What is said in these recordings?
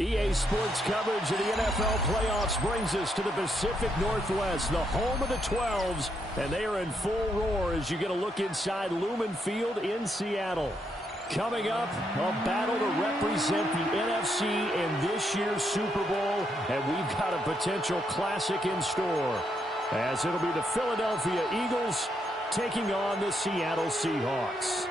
EA Sports coverage of the NFL playoffs brings us to the Pacific Northwest, the home of the 12s, and they are in full roar as you get a look inside Lumen Field in Seattle. Coming up, a battle to represent the NFC in this year's Super Bowl, and we've got a potential classic in store, as it'll be the Philadelphia Eagles taking on the Seattle Seahawks.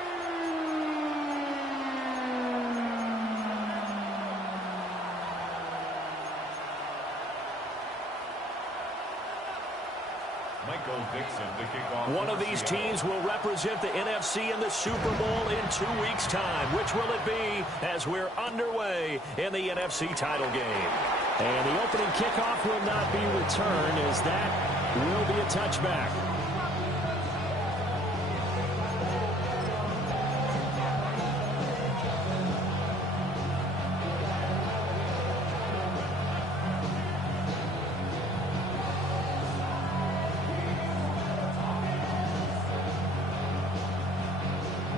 One of these teams will represent the NFC in the Super Bowl in 2 weeks' time. Which will it be as we're underway in the NFC title game? And the opening kickoff will not be returned, as that will be a touchback.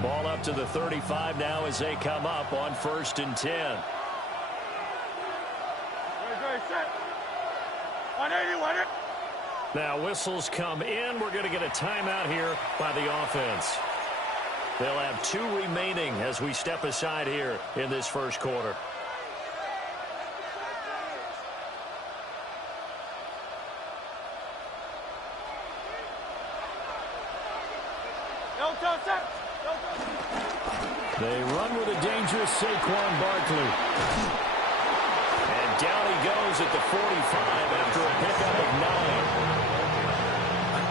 Ball up to the 35 now as they come up on 1st and 10. Now whistles come in. We're going to get a timeout here by the offense. They'll have 2 remaining as we step aside here in this first quarter. They run with a dangerous Saquon Barkley. And down he goes at the 45 after a pickup of 9.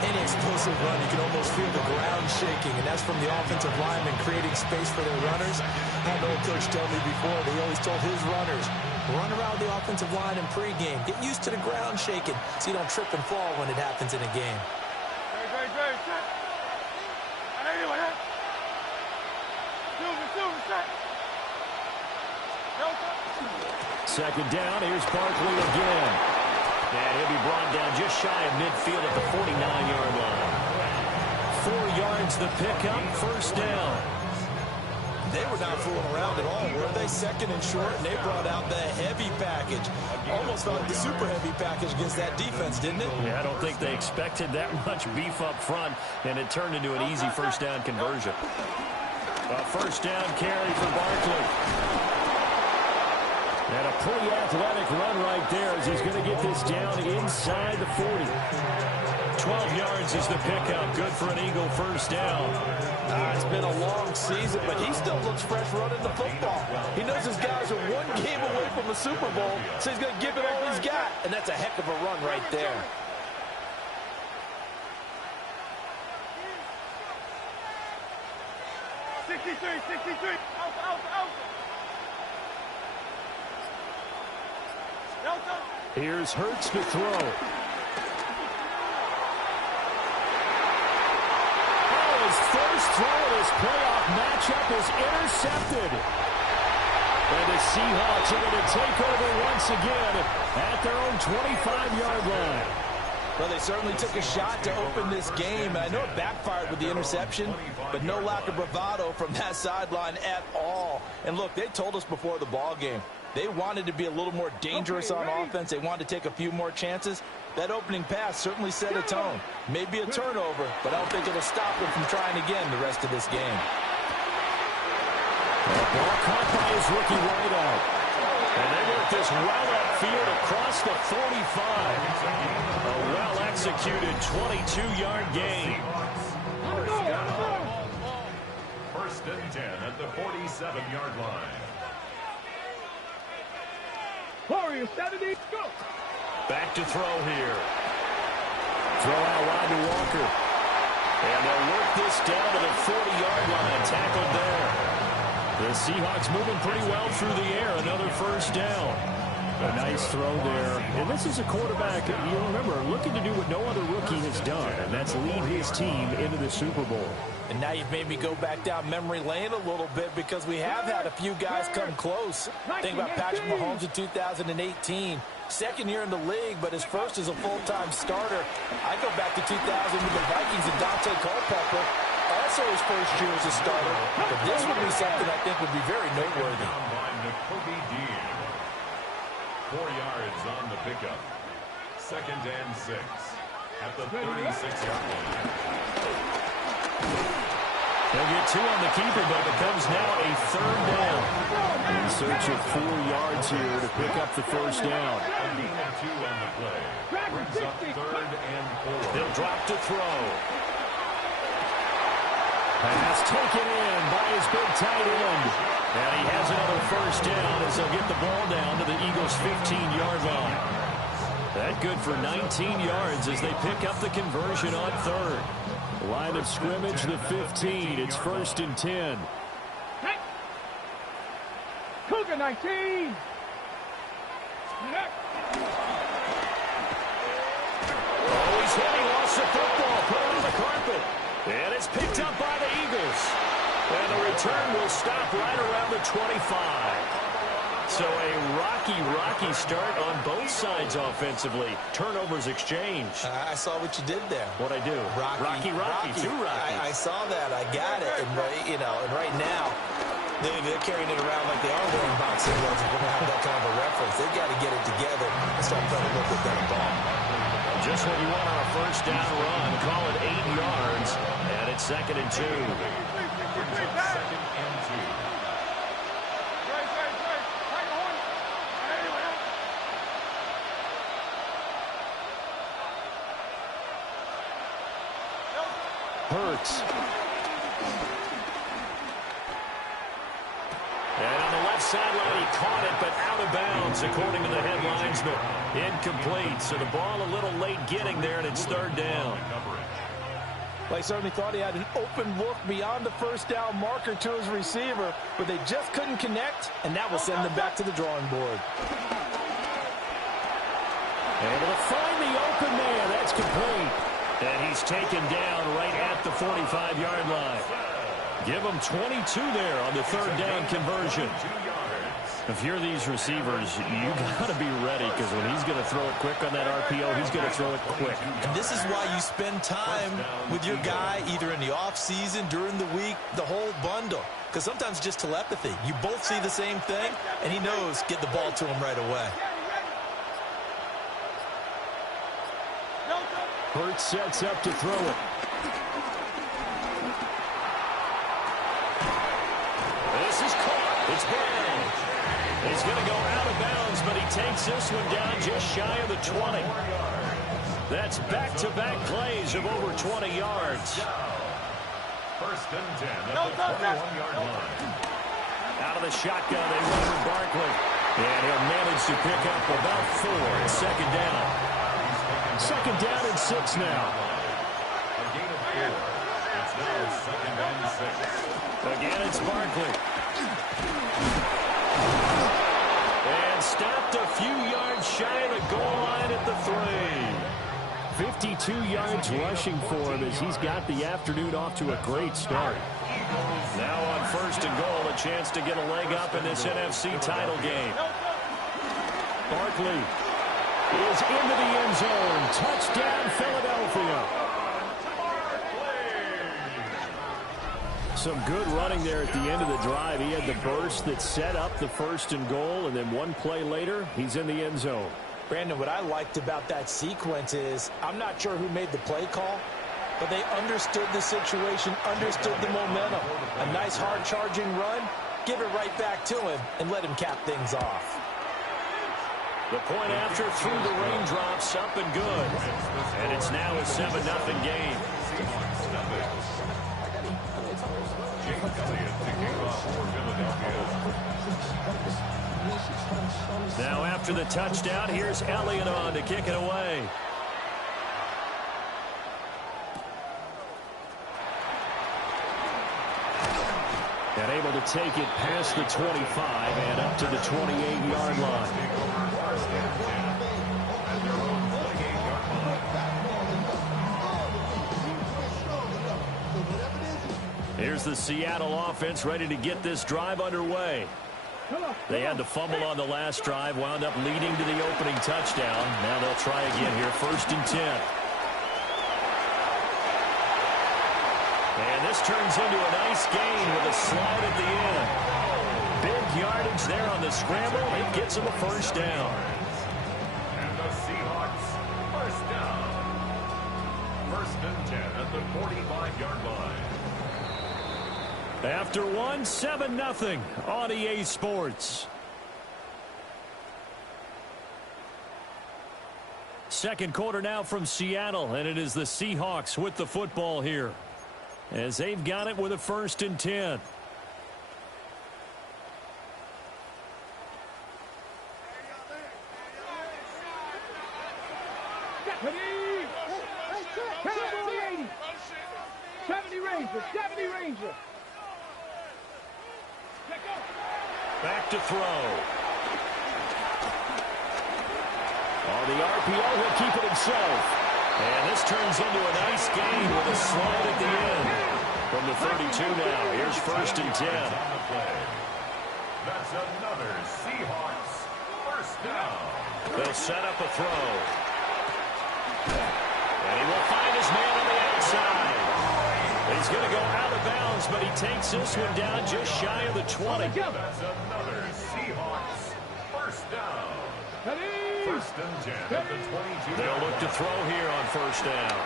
Any explosive run, you can almost feel the ground shaking, and that's from the offensive linemen creating space for their runners. I had an old coach tell me before, they always told his runners, run around the offensive line in pregame. Get used to the ground shaking so you don't trip and fall when it happens in a game. Second down, here's Barkley again. And he'll be brought down just shy of midfield at the 49-yard line. 4 yards the pickup, first down. They were not fooling around at all, were they? Second and short, and they brought out the heavy package. Almost felt like the super heavy package against that defense, didn't it? Yeah, I don't think they expected that much beef up front, and it turned into an easy first down conversion. A first down carry for Barkley. And a pretty athletic run right there as he's going to get this down inside the 40. 12 yards is the pickup. Good for an Eagle first down. It's been a long season, but he still looks fresh running the football. He knows his guys are 1 game away from the Super Bowl, so he's going to give it all he's got. And that's a heck of a run right there. Here's Hurts to throw. His first throw of this playoff matchup is intercepted. And the Seahawks are going to take over once again at their own 25-yard line. Well, they certainly took a shot to open this game. I know it backfired with the interception, but no lack of bravado from that sideline at all. And look, they told us before the ball game, they wanted to be a little more dangerous on offense. They wanted to take a few more chances. That opening pass certainly set a tone. Maybe a turnover, but I don't think it'll stop them from trying again the rest of this game. Ball caught by his rookie wideout. And they work this well upfield across the 45. A well-executed 22-yard gain. First and 10 at the 47-yard line. Warriors, 70, go! Back to throw here. Throw out wide to Walker. And they'll work this down to the 40-yard line. Tackled there. The Seahawks moving pretty well through the air. Another first down. A nice throw there. And this is a quarterback, you remember, looking to do what no other rookie has done, and that's lead his team into the Super Bowl. And now you've made me go back down memory lane a little bit because we have had a few guys come close. Think about Patrick Mahomes in 2018. Second year in the league, but his first as a full-time starter. I go back to 2000 with the Vikings and Dante Culpepper. Also his first year as a starter. But this would be something I think would be very noteworthy. 4 yards on the pickup. 2nd and 6 at the 36-yard line. They'll get 2 on the keeper, but it becomes now a 3rd down. In search of 4 yards here to pick up the first down. A gain of 2 on the play. Brings up 3rd and 4. They'll drop to throw. Pass taken in by his big tight end. And he has another first down as they'll get the ball down to the Eagles' 15-yard line. That good for 19 yards as they pick up the conversion on 3rd. Line of scrimmage, the 15. It's 1st and 10. Cougar 19. Oh, he's hit. He lost the football. Put it on the carpet. And it's picked up by the Eagles. And the return will stop right around the 25. So a rocky start on both sides offensively. Turnovers exchanged. I saw what you did there. What'd I do? Rocky. Too rocky. I saw that. I got it. And right now, they're carrying it around like they are wearing boxing gloves. We're going to have that kind of a reference. They've got to get it together and start playing a little bit better ball. Just what you want on a first down run. Call it 8 yards. And it's 2nd and 2. 2nd and 2. Hurts. And on the left sideline, he caught it, but out of bounds, according to the headlinesman. Incomplete, so the ball a little late getting there, and it's 3rd down. Well, he certainly thought he had an open look beyond the first down marker to his receiver, but they just couldn't connect, and that will send them back to the drawing board. Able to find the open man. That's complete. And he's taken down right at the 45-yard line. Give him 22 there on the 3rd down conversion. If you're these receivers, you got to be ready, because when he's going to throw it quick on that RPO, he's going to throw it quick. And this is why you spend time with your guy either in the offseason, during the week, the whole bundle. Because sometimes it's just telepathy. You both see the same thing, and he knows get the ball to him right away. Hurts sets up to throw it. This is caught. It's down. He's going to go out of bounds, but he takes this one down just shy of the 20. That's back-to-back plays of over 20 yards. 1st and 10 at the 21-yard line. Out of the shotgun, they run for Barkley. And he'll manage to pick up about 4. It's 2nd down. 2nd down and 6 now. A gain of 4. It's now 2nd and 6. Again, it's Barkley. And stopped a few yards shy of the goal line at the 3. 52 yards rushing for him as he's got the afternoon off to a great start. Now on 1st and goal, a chance to get a leg up in this NFC title game. Barkley is into the end zone. Touchdown, Philadelphia. Some good running there at the end of the drive. He had the burst that set up the 1st and goal, and then one play later, he's in the end zone. Brandon, what I liked about that sequence is I'm not sure who made the play call, but they understood the situation, understood the momentum. A nice hard-charging run, give it right back to him, and let him cap things off. The point after through the raindrops, up and good. And it's now a 7-0 game. Now after the touchdown, here's Elliott on to kick it away. And able to take it past the 25 and up to the 28-yard line. Here's the Seattle offense ready to get this drive underway. They had the fumble on the last drive, wound up leading to the opening touchdown. Now they'll try again here, 1st and 10. And this turns into a nice gain with a slide at the end. Big yardage there on the scramble. It gets them a 1st down. After one, 7-0 on EA Sports. Second quarter now from Seattle, and it is the Seahawks with the football here, as they've got it with a 1st and 10. Cowboy 80. 70 Ranger. 70 Ranger. Back to throw. On the RPO, he'll keep it himself. And this turns into a nice game with a slide at the end. From the 32 now, here's 1st and 10. That's another Seahawks 1st down. They'll set up a throw. And he will find his man on the outside. He's going to go out of bounds, but he takes this one down just shy of the 20. That's another Seahawks 1st down. 1st and 10 at the 22. They'll look to throw here on 1st down.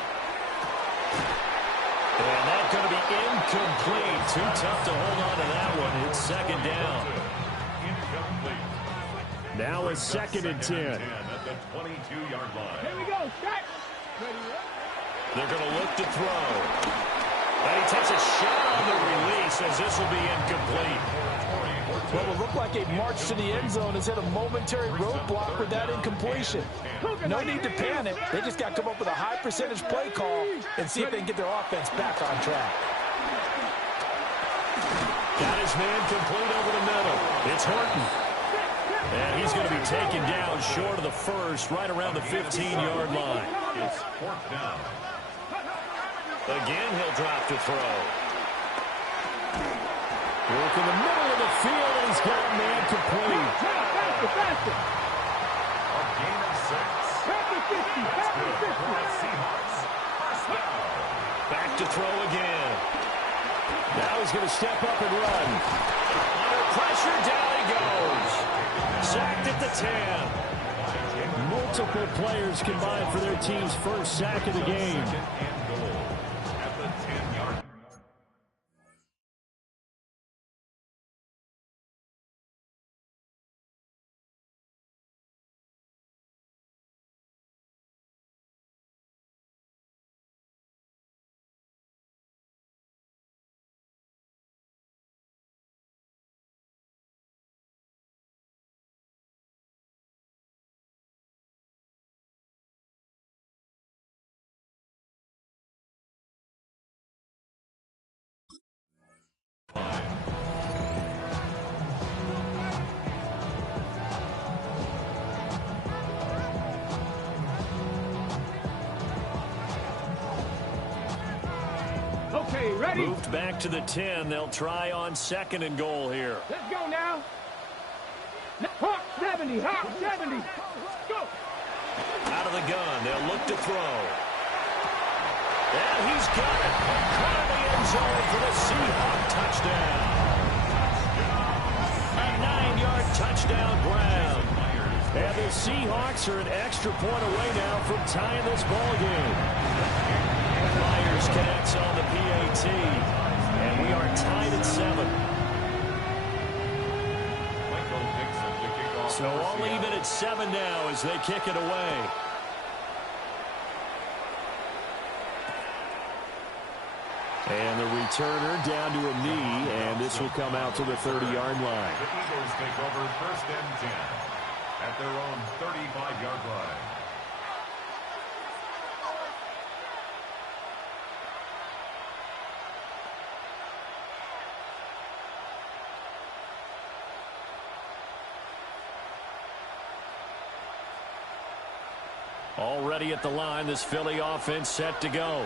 And that's going to be incomplete. Too tough to hold on to that one. It's 2nd down. Incomplete. Now it's 2nd and 10. At the 22-yard line. Here we go. Shot. They're going to look to throw. And he takes a shot on the release as this will be incomplete. Well, it looked like a march to the end zone has hit a momentary roadblock with that incompletion. No need to panic. They just got to come up with a high percentage play call and see if they can get their offense back on track. Got his man complete over the middle. It's Horton. And he's going to be taken down short of the 1st, right around the 15-yard line. It's 4th down. Again, he'll drop to throw. Work in the middle of the field, and he's got a man complete. Faster. A gain of 6. Faster 50. Faster 50. Seahawks 1st down. Back to throw again. Now he's going to step up and run. Under pressure, down he goes. Sacked at the 10. Multiple players combined for their team's 1st sack of the game. At the 10-yard. Okay, ready? Moved back to the 10. They'll try on 2nd and goal here. Let's go now. Hawk 70. Hawk 70. Go. Out of the gun. They'll look to throw. And he's got it. Caught in the end zone for the Seahawk touchdown. A 9-yard touchdown grab. And the Seahawks are an extra point away now from tying this ball game. Myers connects on the PAT. And we are tied at 7. So all even at 7 now as they kick it away. And the returner down to a knee, and this will come out to the 30-yard line. The Eagles take over 1st and 10 at their own 35-yard line. Already at the line, this Philly offense set to go.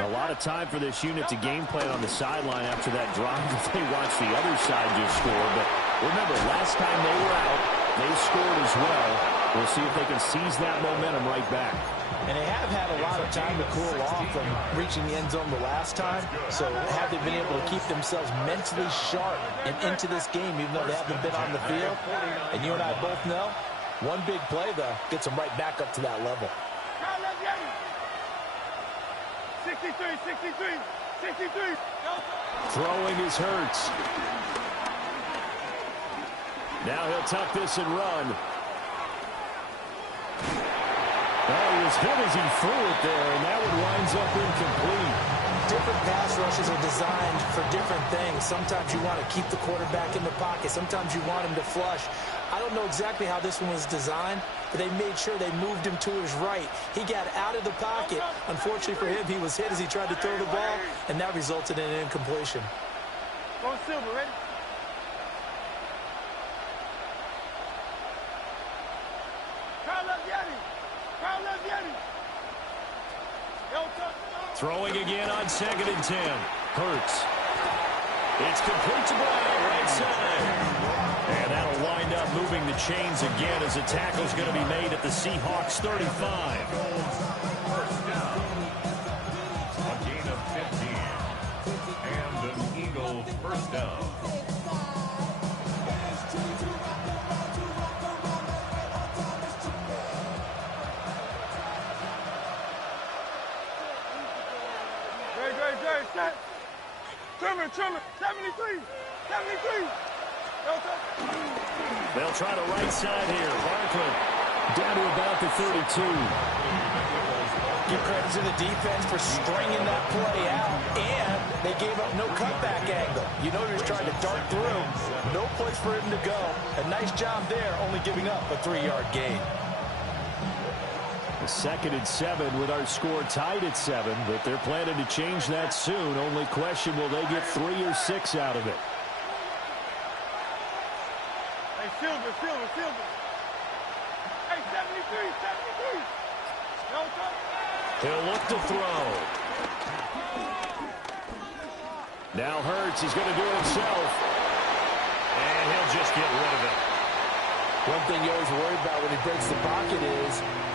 A lot of time for this unit to game plan on the sideline after that drive that they watched the other side just score. But remember, last time they were out, they scored as well. We'll see if they can seize that momentum right back. And they have had a lot of time to cool off from reaching the end zone the last time. So have they been able to keep themselves mentally sharp and into this game, even though they haven't been on the field? And you and I both know, one big play, though, gets them right back up to that level. 63, 63. 63. Throwing is Hurts. Now he'll tuck this and run. Well, he was hit as he threw it there, and that one winds up incomplete. Different pass rushes are designed for different things. Sometimes you want to keep the quarterback in the pocket. Sometimes you want him to flush. I don't know exactly how this one was designed, but they made sure they moved him to his right. He got out of the pocket. Unfortunately for him, he was hit as he tried to throw the ball, and that resulted in an incompletion. Go Silver, ready? Throwing again on 2nd and 10. Hurts. It's complete to Brown, right side. And that'll wind up moving the chains again as a tackle's going to be made at the Seahawks 35. First down. A gain of 15. And an Eagle first down. Set. Trimmer, 73. They'll try to right side here. Barkley down to about the 32. Give credit to the defense for stringing that play out, and they gave up no cutback angle. You know he was trying to dart through. No place for him to go. A nice job there, only giving up a 3-yard gain. 2nd and 7 with our score tied at 7, but they're planning to change that soon. Only question, will they get 3 or 6 out of it? Hey, Silver. Hey, 73. He'll look to throw. Now Hurts is going to do it himself. And he'll just get rid of it. One thing you always worry about when he breaks the pocket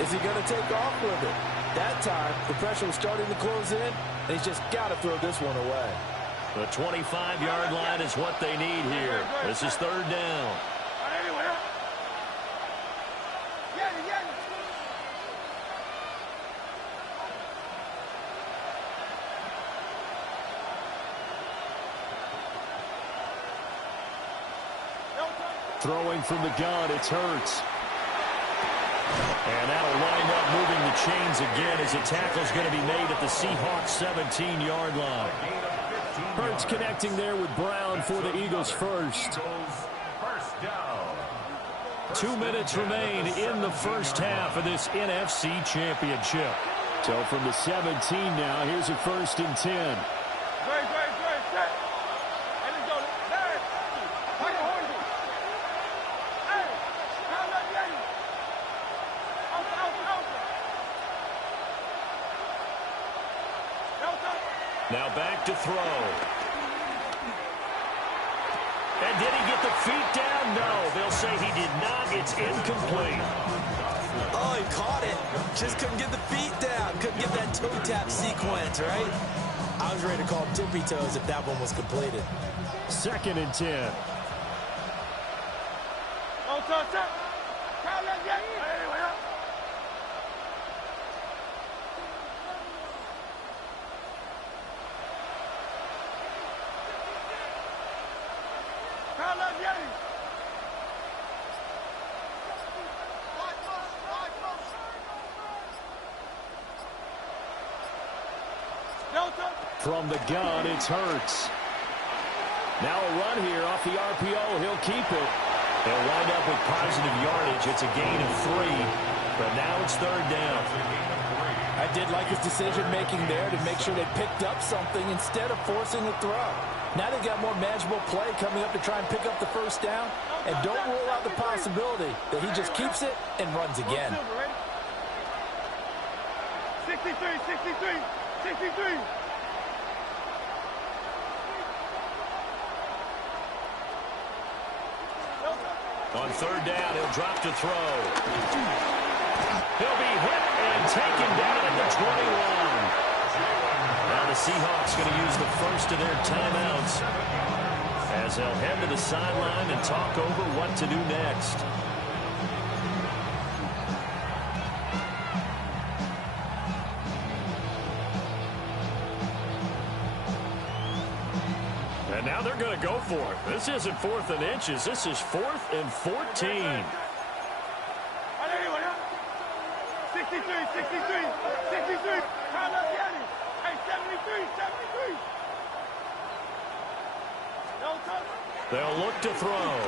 is he going to take off with it? That time, the pressure was starting to close in, and he's just got to throw this one away. The 25-yard line is what they need here. This is 3rd down. Throwing from the gun, it's Hurts. And that'll wind up moving the chains again as a tackle's going to be made at the Seahawks 17-yard line. Hurts connecting there with Brown for the Eagles first. 2 minutes remain in the first half of this NFC Championship. So from the 17 now, here's a 1st and 10. Now back to throw. And did he get the feet down? No, they'll say he did not. It's incomplete. Oh, he caught it. Just couldn't get the feet down. Couldn't get that toe tap sequence, right? I was ready to call him tippy toes if that one was completed. 2nd and 10. From the gun, it's Hurts. Now a run here off the RPO. He'll keep it. They'll wind up with positive yardage. It's a gain of 3, but now it's 3rd down. I did like his decision-making there to make sure they picked up something instead of forcing a throw. Now they've got more manageable play coming up to try and pick up the 1st down, and don't rule out the possibility that he just keeps it and runs again. 63. On 3rd down, he'll drop to throw. He'll be hit and taken down at the 21. Now the Seahawks going to use the first of their timeouts as they'll head to the sideline and talk over what to do next. to go for it. This isn't 4th and inches. This is 4th and 14. 63, 63, 63. Count up, Yanni. Hey, 73, 73. They'll look to throw.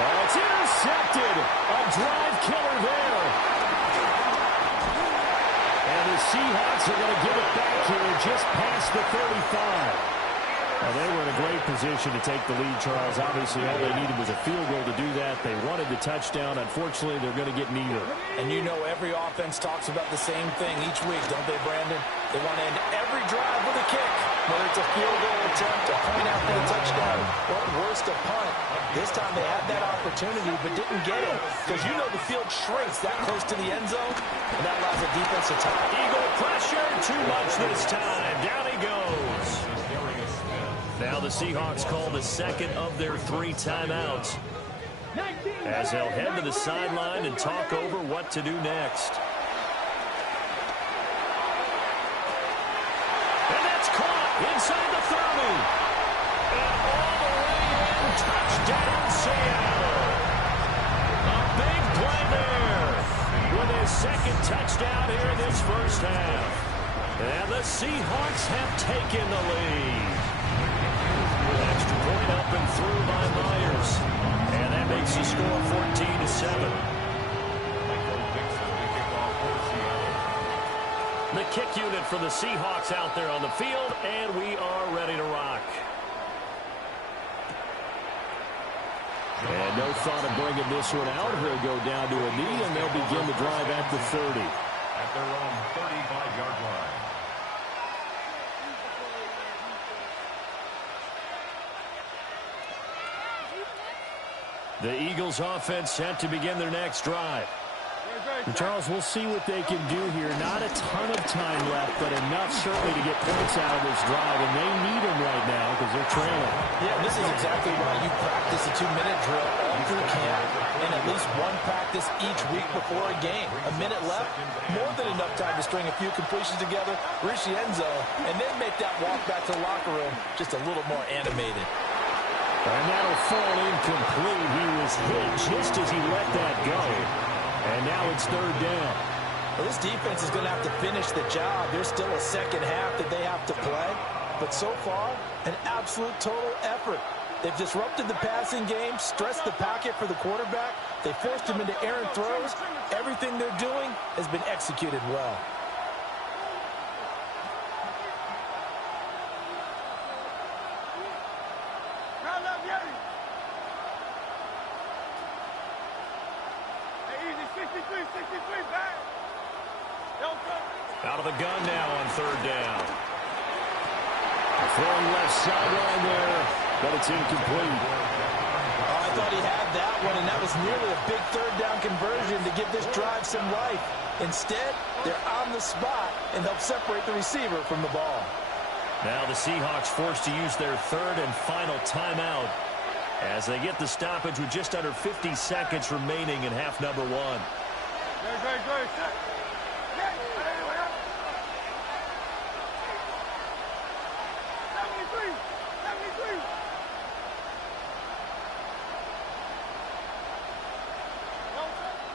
Oh, it's intercepted. A drive killer there. And the Seahawks are going to give it back here just past the 35. Well, they were in a great position to take the lead, Charles. Obviously, all they needed was a field goal to do that. They wanted the touchdown. Unfortunately, they're going to get neither. And you know every offense talks about the same thing each week, don't they, Brandon? They want to end every drive with a kick, whether it's a field goal attempt, a point after a touchdown, or worst, a punt. This time they had that opportunity but didn't get it because you know the field shrinks that close to the end zone, and that allows a defense to tie. Eagle pressure, too much this time. Down he goes. Now the Seahawks call the second of their 3 timeouts as they'll head to the sideline and talk over what to do next. And that's caught inside the 30. And all the way in, touchdown Seattle. A big play there with his second touchdown here in this first half. And the Seahawks have taken the lead. Extra point up and through by Myers. And that makes the score 14-7. The kick unit for the Seahawks out there on the field, and we are ready to rock. And no thought of bringing this one out. He'll go down to a knee, and they'll begin the drive at the 30. At their own 35-yard line. The Eagles offense set to begin their next drive. And Charles, we'll see what they can do here. Not a ton of time left, but enough certainly to get points out of this drive, and they need them right now because they're trailing. Yeah, this is exactly why you practice a 2-minute drill all through camp and at least one practice each week before a game. A minute left, more than enough time to string a few completions together, reach the end zone, and then make that walk back to the locker room just a little more animated. And that'll fall incomplete. He was hit just as he let that go. And now it's 3rd down. Well, this defense is going to have to finish the job. There's still a second half that they have to play. But so far, an absolute total effort. They've disrupted the passing game, stressed the pocket for the quarterback. They forced him into errant throws. Everything they're doing has been executed well. Out of the gun now on 3rd down. Throwing left sideline there, but it's incomplete. Oh, I thought he had that one, and that was nearly a big 3rd down conversion to give this drive some life. Instead, they're on the spot and help separate the receiver from the ball. Now the Seahawks forced to use their 3rd and final timeout as they get the stoppage with just under 50 seconds remaining in half number 1.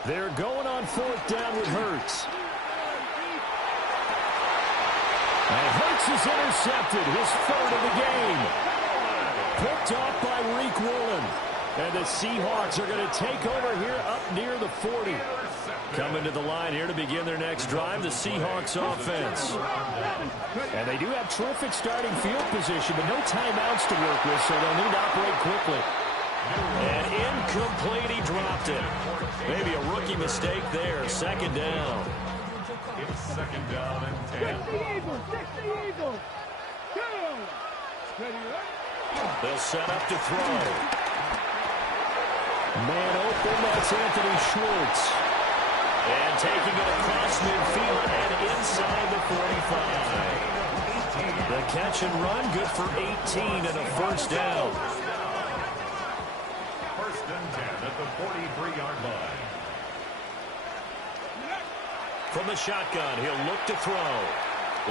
They're going on 4th down with Hurts. And Hurts is intercepted, his 3rd of the game. Picked off by Reek Woolen. And the Seahawks are going to take over here up near the 40. Coming to the line here to begin their next drive, the Seahawks offense. And they do have terrific starting field position, but no timeouts to work with, so they'll need to operate quickly. And incomplete, he dropped it. Maybe a rookie mistake there, 2nd down. It's 2nd down and 10. They'll set up to throw. Man open, that's Anthony Schwartz. And taking it across midfield and inside the 45. The catch and run, good for 18 and a 1st down. 1st and 10 at the 43-yard line. From the shotgun, he'll look to throw.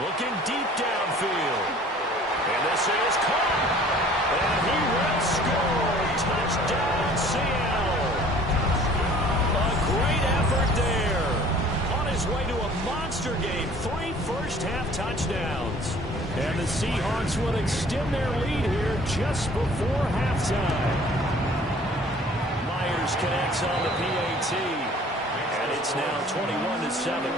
Looking deep downfield. And this is caught. And he will score. Touchdown, Seattle. A great effort there. On his way to a monster game. 3 first-half touchdowns. And the Seahawks will extend their lead here just before halftime. Myers connects on the PAT. And it's now 21-7.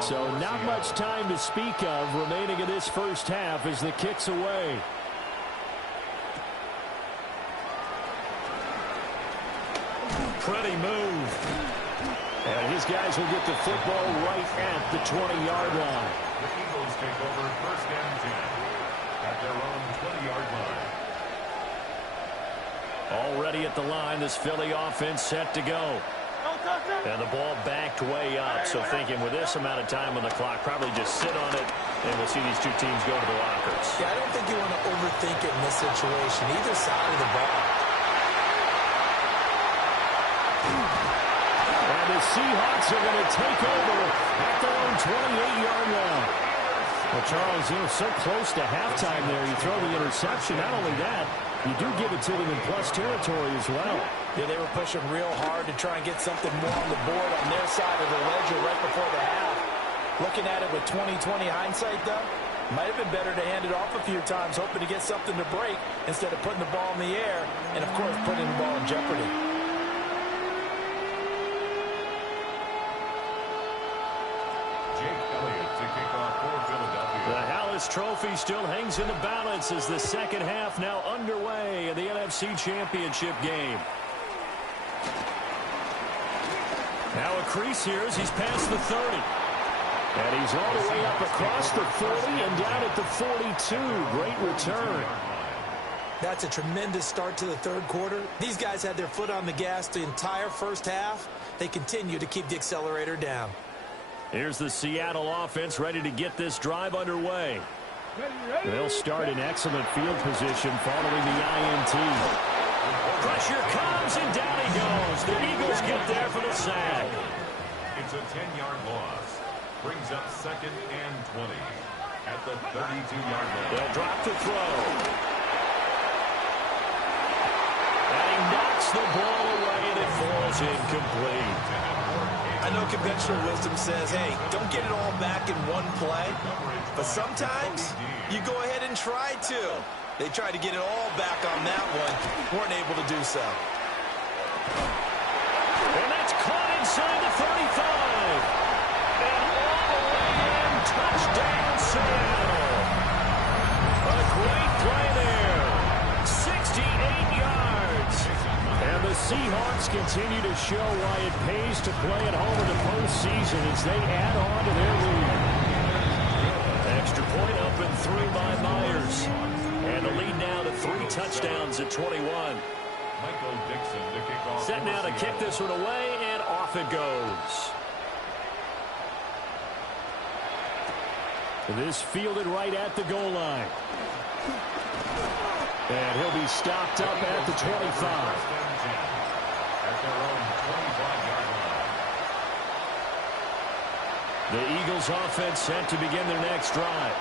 So not much time to speak of remaining in this first half as the kick's away. Pretty move. And his guys will get the football right at the 20-yard line. The Eagles take over first and 10 at their own 20-yard line. Already at the line, this Philly offense set to go. And the ball backed way up. So thinking with this amount of time on the clock, probably just sit on it, and we'll see these two teams go to the lockers. Yeah, I don't think you want to overthink it in this situation, either side of the ball. And the Seahawks are going to take over at their own 28-yard line. Well, Charles, so close to halftime there. You throw the interception. Not only that, you do give it to them in plus territory as well. Yeah, they were pushing real hard to try and get something more on the board on their side of the ledger right before the half. Looking at it with 20/20 hindsight, though, might have been better to hand it off a few times, hoping to get something to break instead of putting the ball in the air and, of course, putting the ball in jeopardy. The Hallis Trophy still hangs in the balance as the second half now underway in the NFC Championship game. Now a crease here as he's past the 30. And he's all the way up across the 40 and down at the 42. Great return. That's a tremendous start to the third quarter. These guys had their foot on the gas the entire first half. They continue to keep the accelerator down. Here's the Seattle offense ready to get this drive underway. They'll start in excellent field position following the INT. Pressure comes, and down he goes. The Eagles get there for the sack. It's a 10-yard loss. Brings up second and 20 at the 32-yard line. They'll drop the throw. And he knocks the ball away, and it falls incomplete. I know conventional wisdom says, hey, don't get it all back in one play. But sometimes you go ahead and try to. They tried to get it all back on that one. Weren't able to do so. And that's caught inside the 35. And all the way in, touchdown Seattle. A great play there. 68 yards. And the Seahawks continue to show why it pays to play at home in the postseason as they add on to their lead. Extra point up and through by Myers. And the lead now to 3 touchdowns at 21. Michael Dixon to kick off. Set now to kick this one away, and off it goes. This fielded right at the goal line. And he'll be stopped up at the 25. At their own 25-yard line. The Eagles offense set to begin their next drive.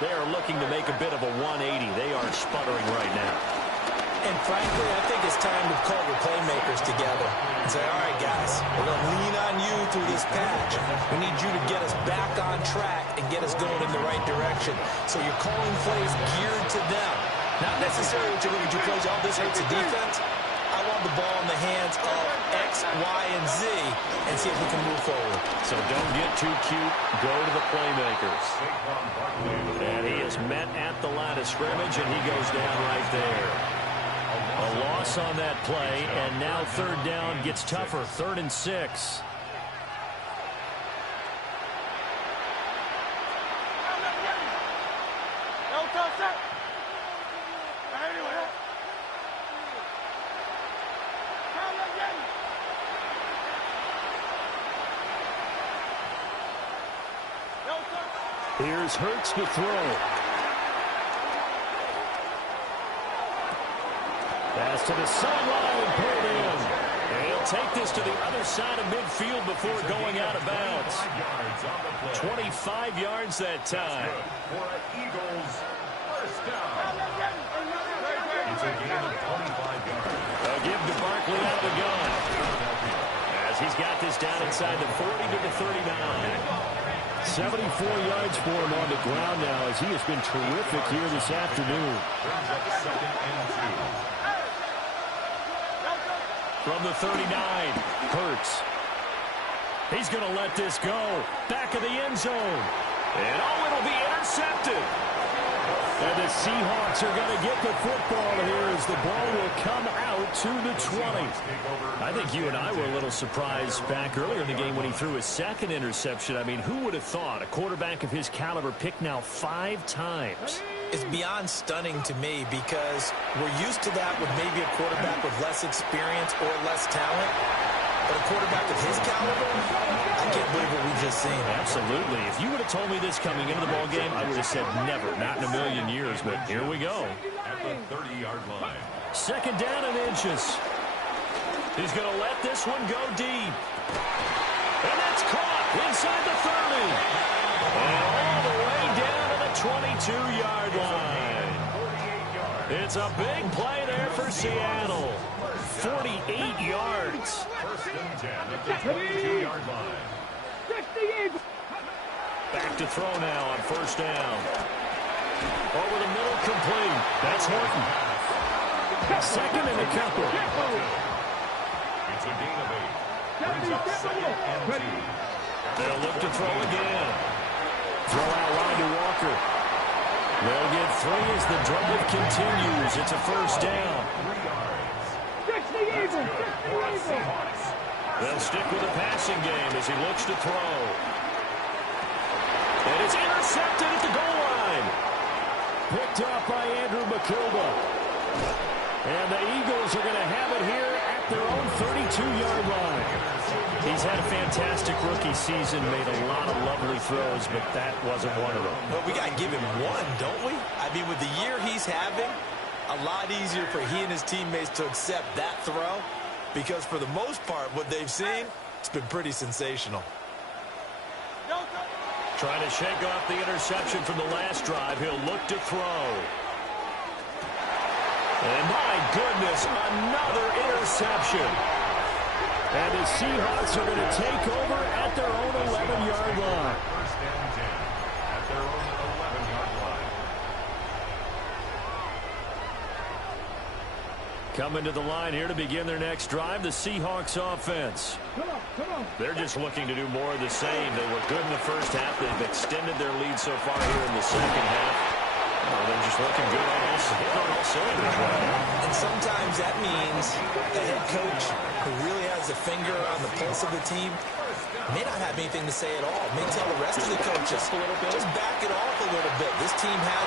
They are looking to make a bit of a 180. They are sputtering right now. And frankly, I think it's time to call the playmakers together and say, all right, guys, we're going to lean on you through this patch. We need you to get us back on track and get us going in the right direction. So you're calling plays geared to them. Not necessarily what you're looking to plays, oh, this hurts the defense. I want the ball in the hands of X, Y, and Z and see if we can move forward. So don't get too cute. Go to the playmakers. And he is met at the line of scrimmage, and he goes down right there. A loss on that play, and now third down gets tougher. 3rd and 6. Here's Hurts to throw. Pass to the sideline and pulled in. And he'll take this to the other side of midfield before going out of bounds. 25 yards that time. For an Eagles first down. It's a gain of 25 yards. They'll give to Barkley out of the gun. As he's got this down inside the 40 to the 39. 74 yards for him on the ground now as he has been terrific here this afternoon. Brings up 2nd and 2. From the 39, Hurts. He's going to let this go. Back of the end zone. And oh, it'll be intercepted. And the Seahawks are going to get the football here as the ball will come out to the 20. I think you and I were a little surprised back earlier in the game when he threw his second interception. I mean, who would have thought a quarterback of his caliber picked now 5 times? It's beyond stunning to me because we're used to that with maybe a quarterback with less experience or less talent. But a quarterback of his caliber, I can't believe what we just seen. Absolutely. If you would have told me this coming into the ball game, I would have said never, not in a million years. But here we go. At the 30-yard line. 2nd down and inches. He's going to let this one go deep. And that's caught inside the 30. And all the way down to the 22-yard line. It's a big play there for Seattle. 48 yards. 1st and 10 at the 22-yard line. Back to throw now on 1st down. Over the middle, complete. That's Horton. 2nd and a couple. It's a gain of 8. Brings up 2nd and 2. They'll look to throw again. Throw out wide to Walker. They'll get 3 as the drive continues. It's a 1st down. 3 yards. They'll stick with the passing game as he looks to throw. And it's intercepted at the goal line. Picked up by Andrew McKilba. And the Eagles are going to have it here at their own 32-yard line. He's had a fantastic rookie season, made a lot of lovely throws, but that wasn't one of them. Well, we got to give him one, don't we? I mean, with the year he's having, a lot easier for he and his teammates to accept that throw because for the most part, what they've seen, it's been pretty sensational. Trying to shake off the interception from the last drive. He'll look to throw. And my goodness, another interception. And the Seahawks are going to take over at their own 11-yard line. 1st and 10 at their own 11-yard line. Coming to the line here to begin their next drive, the Seahawks offense. They're just looking to do more of the same. They were good in the first half. They've extended their lead so far here in the second half. Well, they're just looking good on all cylinders right now. And sometimes that means a head coach who really has a finger on the pulse of the team may not have anything to say at all. May tell the rest of the coaches, just back it off a little bit. This team had...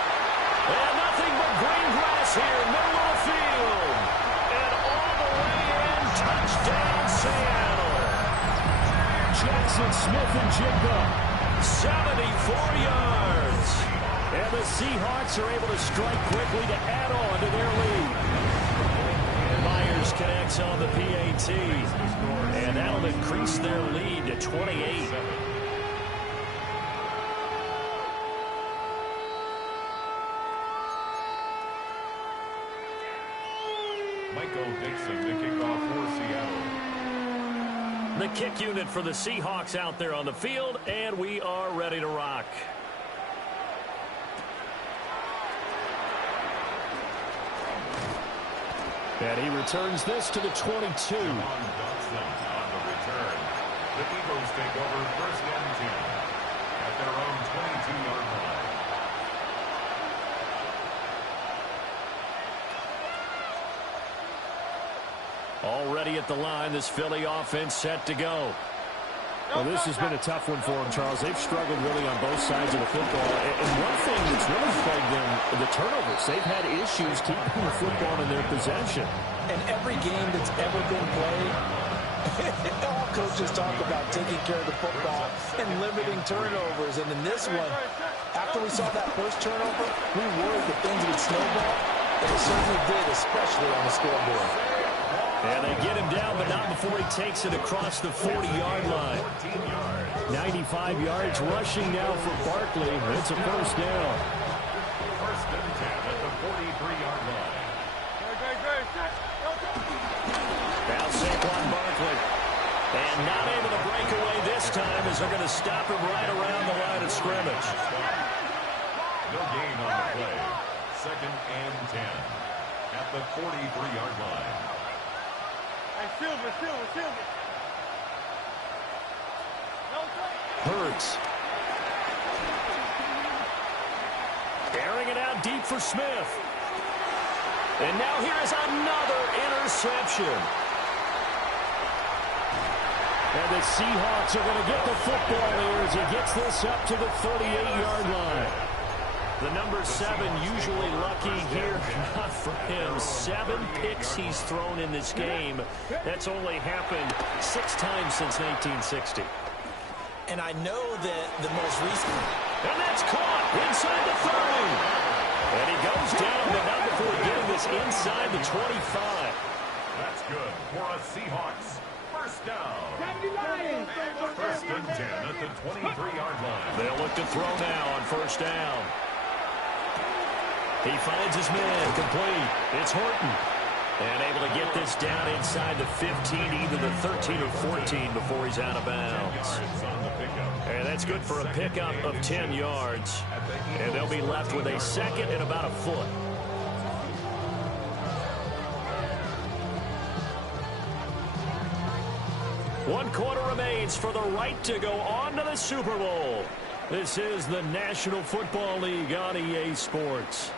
And nothing but green grass here, middle of the field. And all the way in, touchdown Seattle. Jackson Smith-Njigba, 74 yards. And the Seahawks are able to strike quickly to add on to their lead. Myers connects on the PAT. And that'll increase their lead to 28. Michael Dixon to kick off for Seattle. The kick unit for the Seahawks out there on the field, and we are ready to rock. And he returns this to the 22. On the return. The Eagles take over 1st and 10 at their own 22-yard line. Already at the line, this Philly offense set to go. Well, this has been a tough one for them, Charles. They've struggled really on both sides of the football. And one thing that's really plagued them, the turnovers. They've had issues keeping the football in their possession. And every game that's ever been played, all coaches talk about taking care of the football and limiting turnovers. And in this one, after we saw that first turnover, we worried that things would snowball. And it certainly did, especially on the scoreboard. And they get him down, but not before he takes it across the 40-yard line. 95 yards rushing now for Barkley. It's a first down. First and 10 at the 43-yard line. Now Saquon Barkley. And not able to break away this time as they're going to stop him right around the line of scrimmage. No gain on the play. Second and 10 at the 43-yard line. Hurts. Airing it out deep for Smith. And now here is another interception. And the Seahawks are going to get the football here as he gets this up to the 38-yard line. The number 7 usually lucky here. Not for him. 7 picks he's thrown in this game. That's only happened 6 times since 1960. And I know that the most recent... And that's caught inside the 30. And he goes down, but not before getting this inside the 25. That's good for a Seahawks. First down. First and 10 at the 23-yard line. They'll look to throw now on first down. He finds his man, complete. It's Horton. And able to get this down inside the 15, either the 13 or 14 before he's out of bounds. And that's good for a pickup of 10 yards. And they'll be left with a second and about a foot. One quarter remains for the right to go on to the Super Bowl. This is the National Football League on EA Sports.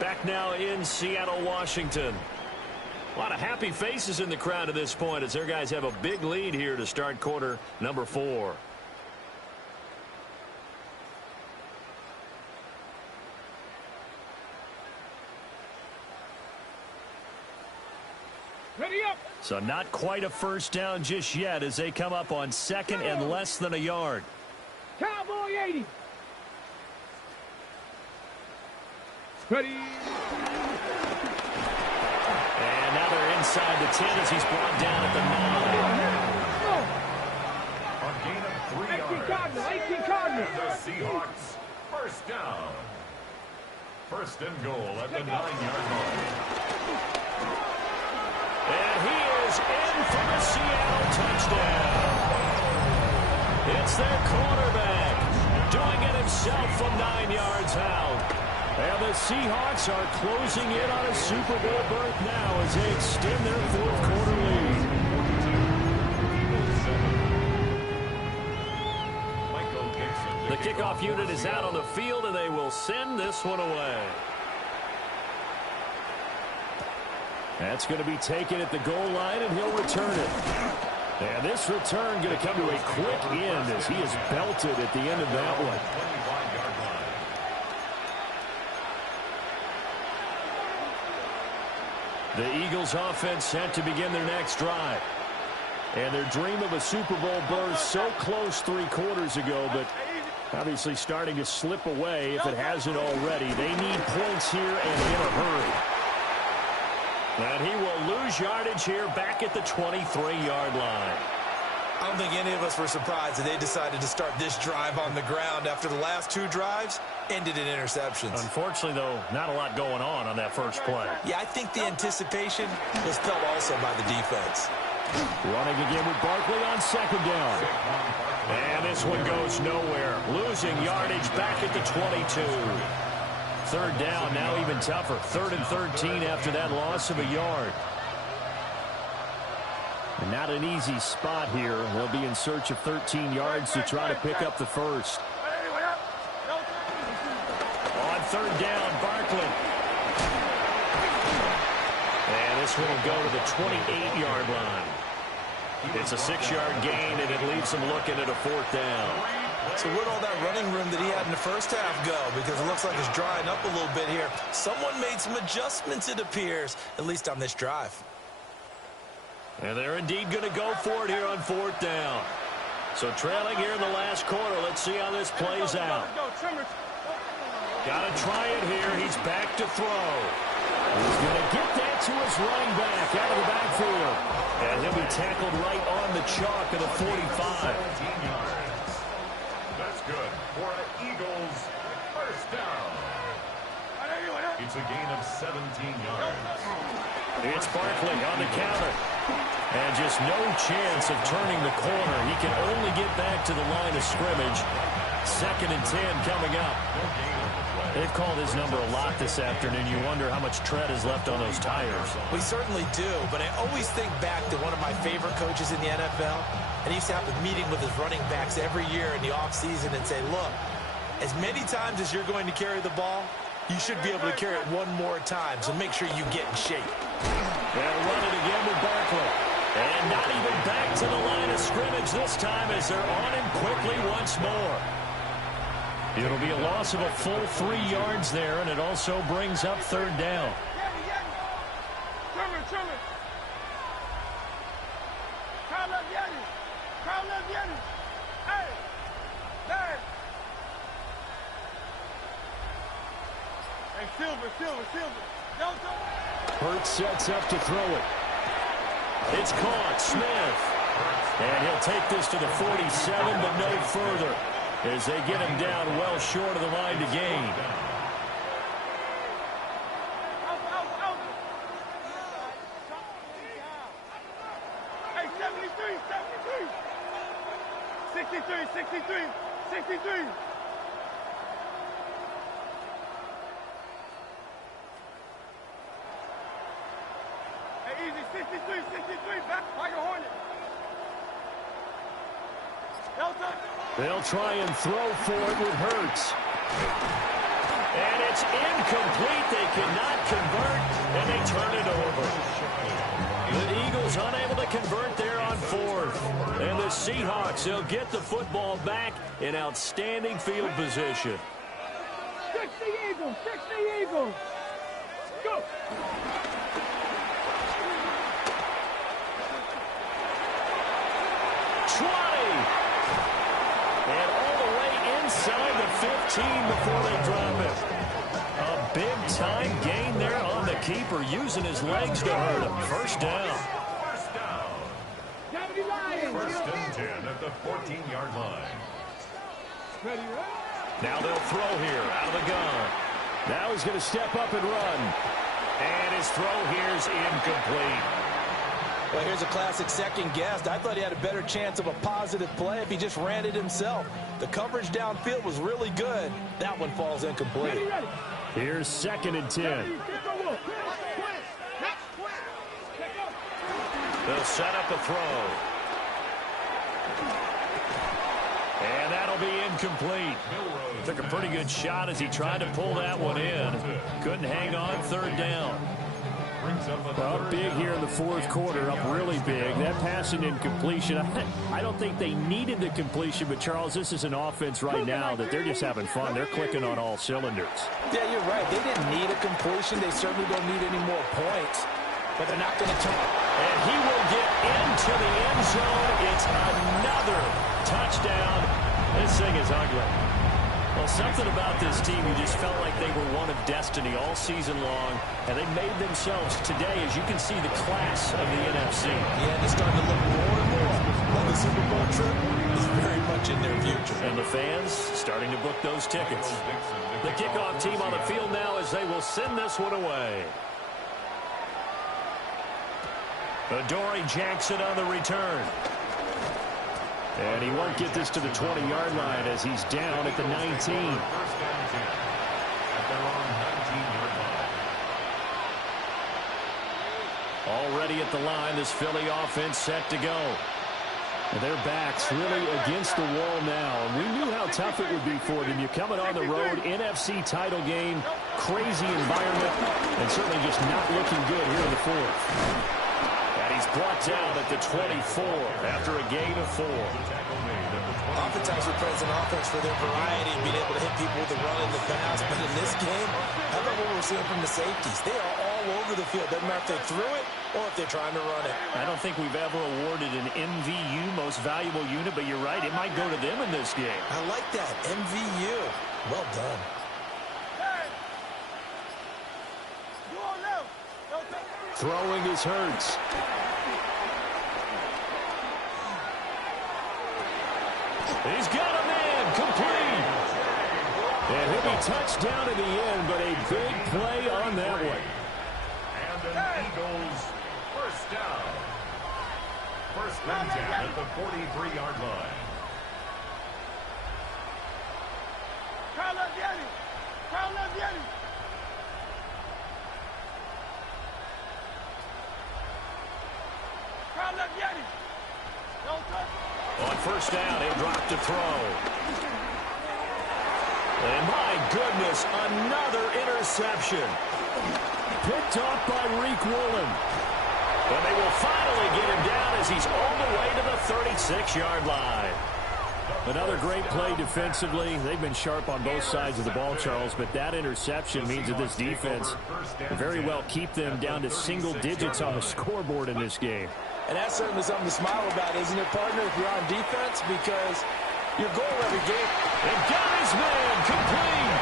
Back now in Seattle, Washington. A lot of happy faces in the crowd at this point as their guys have a big lead here to start quarter number 4. Ready up. So not quite a first down just yet as they come up on second and less than a yard. Cowboy 80. Ready. And now they're inside the 10 as he's brought down at the 9. A gain of 3 yards. 18 Cardinals. The Seahawks. First down. First and goal at the 9-yard line. And he is in for a Seattle touchdown. It's their quarterback doing it himself from 9 yards out. And the Seahawks are closing in on a Super Bowl berth now as they extend their fourth quarter lead. The kickoff unit is out on the field, and they will send this one away. That's going to be taken at the goal line, and he'll return it. And this return going to come to a quick end as he is belted at the end of that one. The Eagles offense set to begin their next drive. And their dream of a Super Bowl berth so close 3 quarters ago, but obviously starting to slip away if it hasn't already. They need points here and in a hurry. And he will lose yardage here back at the 23-yard line. I don't think any of us were surprised that they decided to start this drive on the ground after the last 2 drives ended in interceptions. Unfortunately, though, not a lot going on that first play. Yeah, I think the anticipation was felt also by the defense. Running again with Barkley on second down. And this one goes nowhere. Losing yardage back at the 22. Third down, now even tougher. 3rd and 13 after that loss of a yard. And not an easy spot here. They'll be in search of 13 yards to try to pick up the first. On third down, Barkley. And this one will go to the 28-yard line. It's a 6-yard gain, and it leaves them looking at a 4th down. So where'd all that running room that he had in the first half go? Because it looks like it's drying up a little bit here. Someone made some adjustments, it appears, at least on this drive. And they're indeed going to go for it here on 4th down. So trailing here in the last quarter. Let's see how this plays out. Got to try it here. He's back to throw. He's going to get that to his running back out of the backfield. And he'll be tackled right on the chalk of the 45. 17 yards. That's good for an Eagles first down. It's a gain of 17 yards. It's Barkley on the counter. And just no chance of turning the corner. He can only get back to the line of scrimmage. 2nd and 10 coming up. They've called his number a lot this afternoon. You wonder how much tread is left on those tires. We certainly do, but I always think back to one of my favorite coaches in the NFL. And he used to have a meeting with his running backs every year in the offseason and say, look, as many times as you're going to carry the ball, you should be able to carry it one more time, so make sure you get in shape. They'll run it again with Barkley. And not even back to the line of scrimmage this time as they're on him quickly once more. It'll be a loss of a full 3 yards there, and it also brings up 3rd down. Hurts sets up to throw it. It's caught. Smith. And he'll take this to the 47, but no further, as they get him down well short of the line to gain. Hey, 73. 63. Hey, easy, 63, back like a Hornet. They'll try and throw for it with Hurts. And it's incomplete. They cannot convert, and they turn it over. The Eagles unable to convert there on 4th. And the Seahawks, they'll get the football back in outstanding field position. 60 Eagles. Go. And all the way inside the 15 before they drop it. A big-time gain there on the keeper, using his legs to hurt him. First down. First and 10 at the 14-yard line. Now they'll throw here out of the gun. Now he's going to step up and run. And his throw here's incomplete. Well, here's a classic second guess. I thought he had a better chance of a positive play if he just ran it himself. The coverage downfield was really good. That one falls incomplete. Here's 2nd and 10. They'll set up a throw. And that'll be incomplete. Took a pretty good shot as he tried to pull that one in. Couldn't hang on. 3rd down. Up big here in the 4th quarter, up really big. That passing incompletion, I don't think they needed the completion, but Charles, this is an offense right now that they're just having fun. They're clicking on all cylinders. Yeah, you're right. They didn't need a completion. They certainly don't need any more points, but they're not going to turn. And he will get into the end zone. It's another touchdown. This thing is ugly. Well, something about this team, you just felt like they were one of destiny all season long, and they made themselves today, as you can see, the class of the NFC. Yeah, they're starting to look more and more like the Super Bowl trip is very much in their future. And the fans starting to book those tickets. The kickoff team on the field now as they will send this one away. Adoree Jackson on the return. And he won't get this to the 20-yard line as he's down at the 19. First and 10 at their own 19-yard line. Already at the line, this Philly offense set to go. And their backs really against the wall now. And we knew how tough it would be for them. You're coming on the road, NFC title game, crazy environment, and certainly just not looking good here in the 4th. And he's brought down at the 24 after a gain of 4. Oftentimes we praise an offense for their variety and being able to hit people with the run and the pass. But in this game, how about what we're seeing from the safeties? They are all over the field. Doesn't matter if they threw it or if they're trying to run it. I don't think we've ever awarded an MVU, most valuable unit, but you're right, it might go to them in this game. I like that. MVU. Well done. Go on now. Throwing is Hurts. He's got a man, complete. And he'll be touched down in the end, but a big play on that one. And an Eagles first down. First and 10 at the 43-yard line. On first down, he'll drop to throw. And my goodness, another interception. Picked off by Reek Woolen. And they will finally get him down as he's all the way to the 36-yard line. Another great play defensively. They've been sharp on both sides of the ball, Charles, but that interception means that this defense will very well keep them down to single digits on the scoreboard in this game. And that's certainly something to smile about, isn't it, partner, if you're on defense? Because your goal every game. And got his man complete.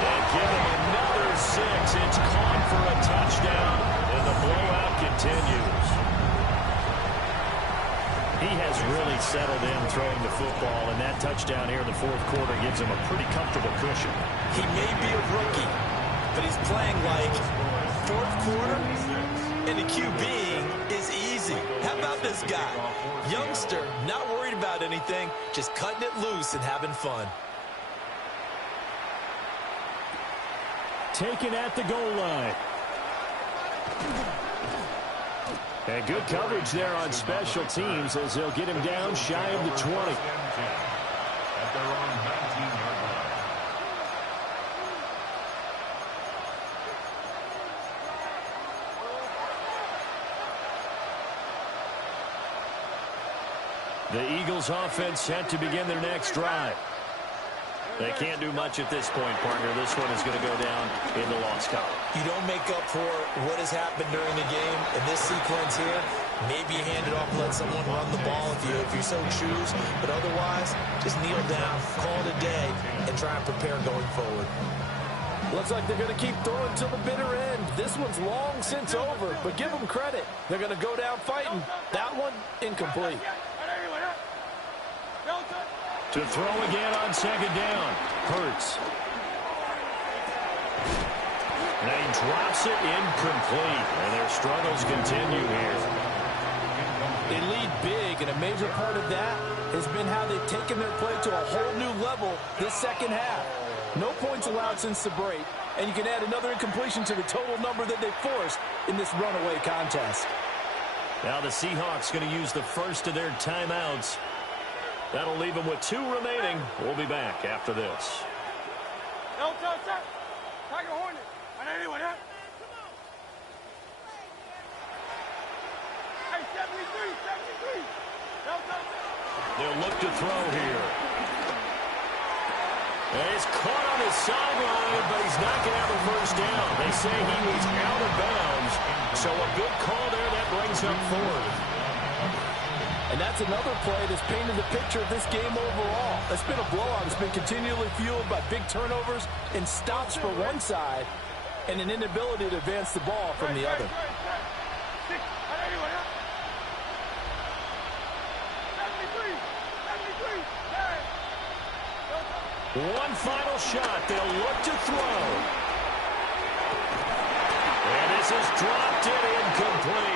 And give him another 6. It's caught for a touchdown, and the blowout continues. He has really settled in throwing the football, and that touchdown here in the fourth quarter gives him a pretty comfortable cushion. He may be a rookie, but he's playing like fourth quarter, and the QB is easy. How about this guy? Youngster, not worried about anything, just cutting it loose and having fun. Taken at the goal line. And good coverage there on special teams as they'll get him down shy of the 20. At their own 19-yard line. The Eagles offense set to begin their next drive. They can't do much at this point, partner. This one is going to go down in the loss column. You don't make up for what has happened during the game. In this sequence here, maybe you hand it off and let someone run the ball if you so choose. But otherwise, just kneel down, call it a day, and try and prepare going forward. Looks like they're going to keep throwing till the bitter end. This one's long since over, but give them credit. They're going to go down fighting. That one, incomplete. To throw again on second down. Hurts. And he drops it incomplete. And their struggles continue here. They lead big, and a major part of that has been how they've taken their play to a whole new level this second half. No points allowed since the break, and you can add another incompletion to the total number that they forced in this runaway contest. Now the Seahawks going to use the first of their timeouts. That'll leave them with 2 remaining. We'll be back after this. They'll look to throw here. And he's caught on his sideline, but he's not going to have a first down. They say he was out of bounds. So a good call there. That brings up 4th. And that's another play that's painted the picture of this game overall. It's been a blowout. It's been continually fueled by big turnovers and stops for one side and an inability to advance the ball from the other. One final shot. They'll look to throw. And this is dropped it incomplete.